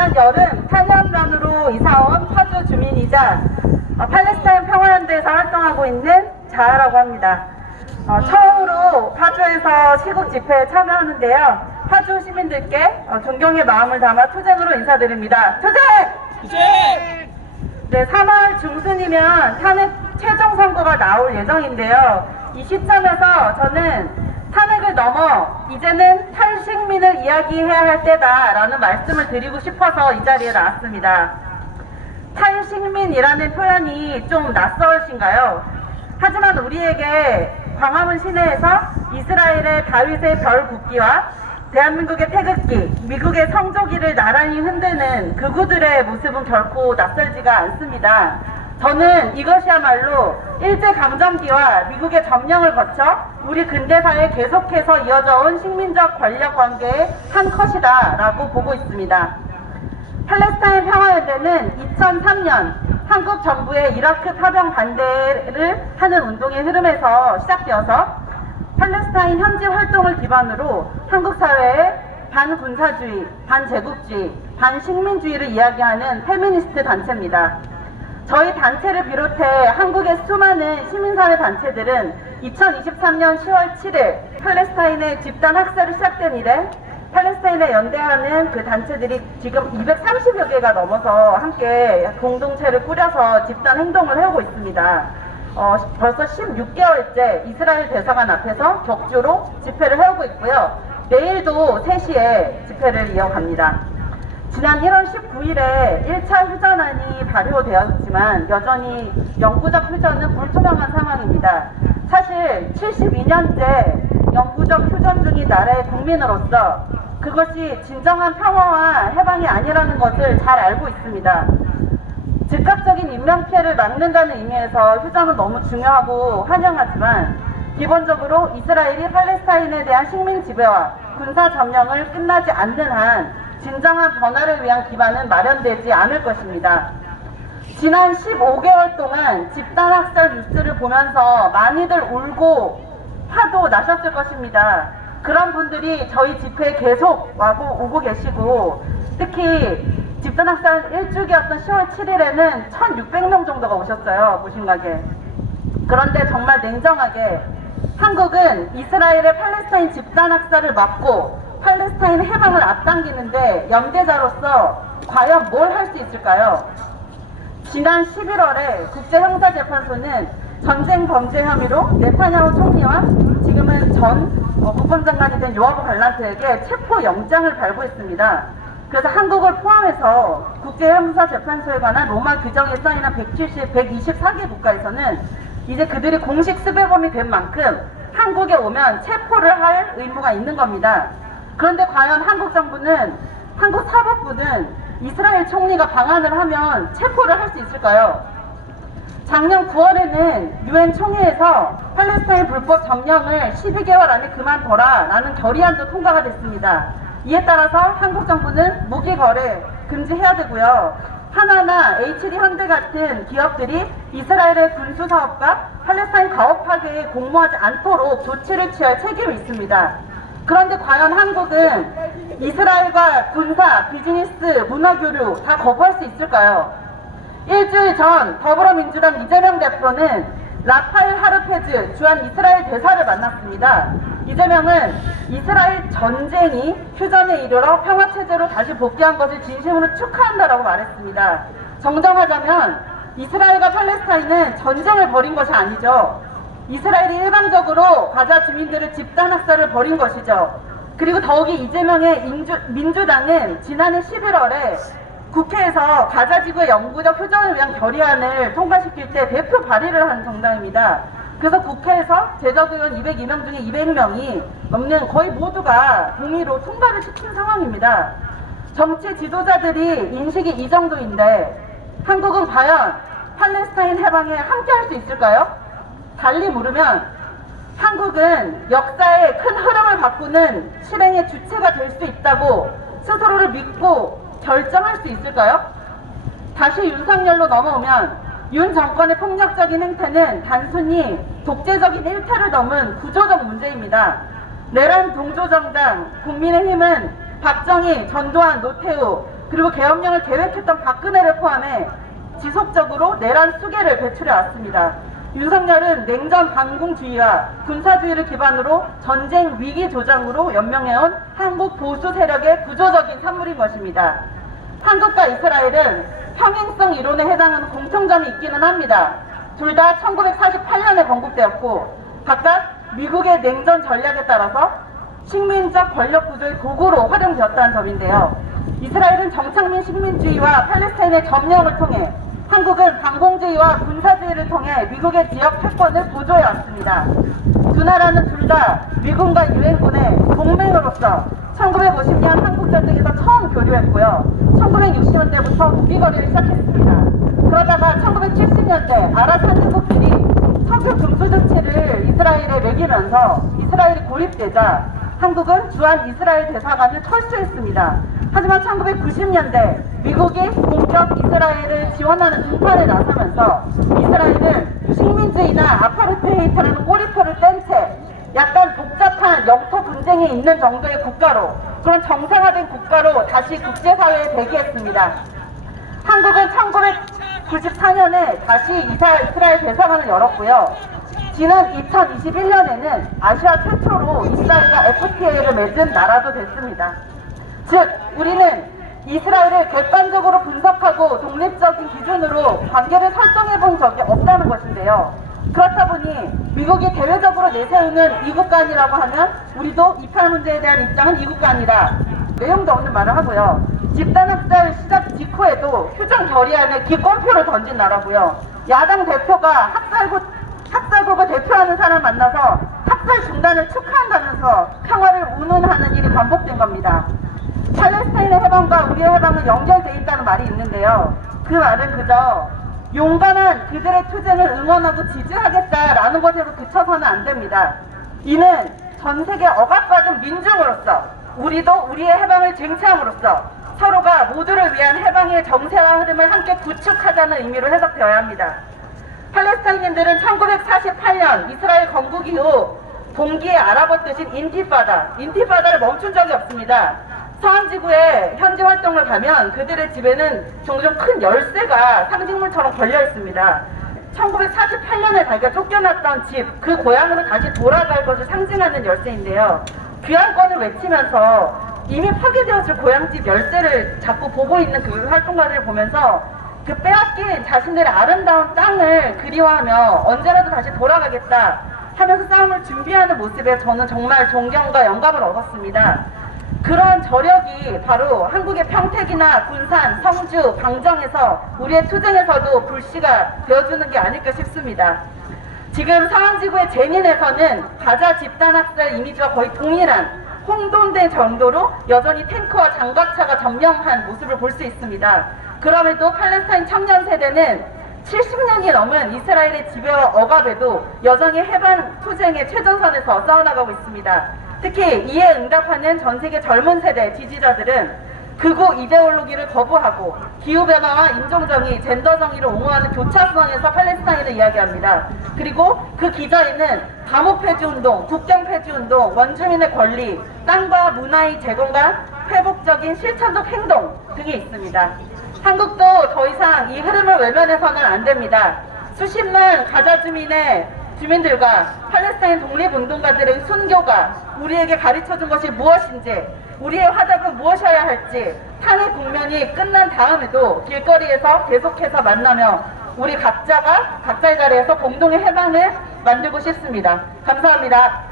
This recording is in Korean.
지난 여름 탄현면으로 이사온 파주 주민이자 팔레스타인 평화연대에서 활동하고 있는 자아라고 합니다. 처음으로 파주에서 시국 집회에 참여하는데요. 파주 시민들께 존경의 마음을 담아 투쟁으로 인사드립니다. 투쟁! 투쟁! 네, 3월 중순이면 탄핵 최종 선고가 나올 예정인데요. 이 시점에서 저는 탄핵을 넘어 이제는 탈식민을 이야기해야 할 때다라는 말씀을 드리고 싶어서 이 자리에 나왔습니다. 탈식민이라는 표현이 좀 낯설으신가요? 하지만 우리에게 광화문 시내에서 이스라엘의 다윗의 별 굽기와 대한민국의 태극기, 미국의 성조기를 나란히 흔드는 극우들의 모습은 결코 낯설지가 않습니다. 저는 이것이야말로 일제강점기와 미국의 점령을 거쳐 우리 근대사에 계속해서 이어져 온 식민적 권력관계의 한 컷이다 라고 보고 있습니다. 팔레스타인 평화연대는 2003년 한국 정부의 이라크 파병 반대를 하는 운동의 흐름에서 시작되어서 팔레스타인 현지 활동을 기반으로 한국 사회의 반군사주의, 반제국주의, 반식민주의를 이야기하는 페미니스트 단체입니다. 저희 단체를 비롯해 한국의 수많은 시민사회 단체들은 2023년 10월 7일 팔레스타인의 집단 학살이 시작된 이래 팔레스타인에 연대하는 그 단체들이 지금 230여 개가 넘어서 함께 공동체를 꾸려서 집단 행동을 해오고 있습니다. 벌써 16개월째 이스라엘 대사관 앞에서 격주로 집회를 해오고 있고요. 내일도 3시에 집회를 이어갑니다. 지난 1월 19일에 1차 휴전안이 발효되었지만 여전히 영구적 휴전은 불투명한 상황입니다. 사실 72년째 영구적 휴전 중인 나라의 국민으로서 그것이 진정한 평화와 해방이 아니라는 것을 잘 알고 있습니다. 즉각적인 인명피해를 막는다는 의미에서 휴전은 너무 중요하고 환영하지만 기본적으로 이스라엘이 팔레스타인에 대한 식민 지배와 군사 점령을 끝나지 않는 한 진정한 변화를 위한 기반은 마련되지 않을 것입니다. 지난 15개월 동안 집단 학살 뉴스를 보면서 많이들 울고 화도 나셨을 것입니다. 그런 분들이 저희 집회에 계속 오고 계시고 특히 집단 학살 일주기였던 10월 7일에는 1600명 정도가 오셨어요. 무심하게. 그런데 정말 냉정하게 한국은 이스라엘의 팔레스타인 집단 학살을 막고 팔레스타인 해방을 앞당기는데 연대자로서 과연 뭘 할 수 있을까요? 지난 11월에 국제형사재판소는 전쟁 범죄 혐의로 네타냐후 총리와 지금은 전 국방장관이 된 요아브 갈란트에게 체포영장을 발부했습니다. 그래서 한국을 포함해서 국제형사재판소에 관한 로마 규정에 사인한 124개 국가에서는 이제 그들이 공식 수배범이 된 만큼 한국에 오면 체포를 할 의무가 있는 겁니다. 그런데 과연 한국 정부는, 한국 사법부는 이스라엘 총리가 방한을 하면 체포를 할 수 있을까요? 작년 9월에는 유엔 총회에서 팔레스타인 불법 점령을 12개월 안에 그만둬라 라는 결의안도 통과가 됐습니다. 이에 따라서 한국 정부는 무기 거래 금지해야 되고요. 하나나 HD 현대 같은 기업들이 이스라엘의 군수 사업과 팔레스타인 가업 파괴에 공모하지 않도록 조치를 취할 책임이 있습니다. 그런데 과연 한국은 이스라엘과 군사, 비즈니스, 문화교류 다 거부할 수 있을까요? 일주일 전 더불어민주당 이재명 대표는 라파엘 하르페즈 주한 이스라엘 대사를 만났습니다. 이재명은 이스라엘 전쟁이 휴전에 이르러 평화체제로 다시 복귀한 것을 진심으로 축하한다라고 말했습니다. 정정하자면 이스라엘과 팔레스타인은 전쟁을 벌인 것이 아니죠. 이스라엘이 일방적으로 가자 주민들을 집단 학살을 벌인 것이죠. 그리고 더욱이 이재명의 민주당은 지난해 11월에 국회에서 가자 지구의 영구적 휴전을 위한 결의안을 통과시킬 때 대표 발의를 한 정당입니다. 그래서 국회에서 제적의원 202명 중에 200명이 넘는 거의 모두가 동의로 통과를 시킨 상황입니다. 정치 지도자들이 인식이 이 정도인데 한국은 과연 팔레스타인 해방에 함께 할 수 있을까요? 달리 물으면 한국은 역사의 큰 흐름을 바꾸는 실행의 주체가 될 수 있다고 스스로를 믿고 결정할 수 있을까요? 다시 윤석열로 넘어오면 윤 정권의 폭력적인 행태는 단순히 독재적인 일태를 넘은 구조적 문제입니다. 내란 동조정당, 국민의힘은 박정희, 전두환, 노태우, 그리고 계엄령을 계획했던 박근혜를 포함해 지속적으로 내란 수계를 배출해 왔습니다. 윤석열은 냉전 반공주의와 군사주의를 기반으로 전쟁 위기 조장으로 연명해온 한국 보수 세력의 구조적인 산물인 것입니다. 한국과 이스라엘은 평행성 이론에 해당하는 공통점이 있기는 합니다. 둘 다 1948년에 건국되었고 각각 미국의 냉전 전략에 따라서 식민적 권력 구조의 도구로 활용되었다는 점인데요. 이스라엘은 정착민 식민주의와 팔레스타인의 점령을 통해, 한국은 반공주의와 군사주의를 통해 미국의 지역 패권을 보조해 왔습니다. 두 나라는 둘 다 미군과 유엔군의 동맹으로서 1950년 한국전쟁에서 처음 교류했고요. 1960년대부터 무기거리를 시작했습니다. 그러다가 1970년대 아랍 산유국들이 석유 금수 조치를 이스라엘에 매기면서 이스라엘이 고립되자 한국은 주한 이스라엘 대사관을 철수했습니다. 하지만 1990년대 미국이 본격 이스라엘을 지원하는 등판에 나서면서 이스라엘은 식민주의나 아파르테이트라는 꼬리표를 뗀 채 약간 복잡한 영토 분쟁이 있는 정도의 국가로, 그런 정상화된 국가로 다시 국제사회에 대기했습니다. 한국은 1994년에 다시 이스라엘 대사관을 열었고요. 지난 2021년에는 아시아 최초로 이스라엘과 FTA를 맺은 나라도 됐습니다. 즉, 우리는 이스라엘을 객관적으로 분석하고 독립적인 기준으로 관계를 설정해 본 적이 없다는 것인데요. 그렇다 보니 미국이 대외적으로 내세우는 이국간이라고 하면 우리도 이팔 문제에 대한 입장은 이국간이다, 내용도 없는 말을 하고요. 집단학살 시작 직후에도 휴전 결의안에 기권표를 던진 나라고요. 야당 대표가 학살국을 대표하는 사람 만나서 학살 중단을 축하한다면서 평화를 운운하는 일이 반복된 겁니다. 팔레스타인의 해방과 우리의 해방은 연결되어 있다는 말이 있는데요. 그 말은 그저 용감한 그들의 투쟁을 응원하고 지지하겠다라는 것에서 그쳐서는 안 됩니다. 이는 전 세계 억압받은 민중으로서, 우리도 우리의 해방을 쟁취함으로써 서로가 모두를 위한 해방의 정세와 흐름을 함께 구축하자는 의미로 해석되어야 합니다. 팔레스타인인들은 1948년 이스라엘 건국 이후 동기에 알아봤듯이 인티파다를 멈춘 적이 없습니다. 서한지구에 현지 활동을 가면 그들의 집에는 종종 큰 열쇠가 상징물처럼 걸려 있습니다. 1948년에 자기가 쫓겨났던 집, 그 고향으로 다시 돌아갈 것을 상징하는 열쇠인데요. 귀환권을 외치면서 이미 파괴되었을 고향집 열쇠를 자꾸 보고 있는 그 활동가들을 보면서 그 빼앗긴 자신들의 아름다운 땅을 그리워하며 언제라도 다시 돌아가겠다 하면서 싸움을 준비하는 모습에 저는 정말 존경과 영감을 얻었습니다. 그런 저력이 바로 한국의 평택이나 군산, 성주, 방정에서 우리의 투쟁에서도 불씨가 되어주는 게 아닐까 싶습니다. 지금 서한지구의 제닌에서는 가자 집단학살 이미지와 거의 동일한 혼돈된 정도로 여전히 탱크와 장갑차가 점령한 모습을 볼 수 있습니다. 그럼에도 팔레스타인 청년 세대는 70년이 넘은 이스라엘의 지배와 억압에도 여전히 해방 투쟁의 최전선에서 싸워나가고 있습니다. 특히 이에 응답하는 전 세계 젊은 세대 지지자들은 극우 이데올로기를 거부하고 기후변화와 인종정의, 젠더정의를 옹호하는 교차선에서 팔레스타인을 이야기합니다. 그리고 그 기저에는 감옥 폐지운동, 국경 폐지운동, 원주민의 권리, 땅과 문화의 제공과 회복적인 실천적 행동 등이 있습니다. 한국도 더 이상 이 흐름을 외면해서는 안 됩니다. 수십만 가자 주민들과 팔레스타인 독립운동가들의 순교가 우리에게 가르쳐준 것이 무엇인지, 우리의 화답은 무엇이어야 할지 탄핵 국면이 끝난 다음에도 길거리에서 계속해서 만나며 우리 각자가 각자의 자리에서 공동의 해방을 만들고 싶습니다. 감사합니다.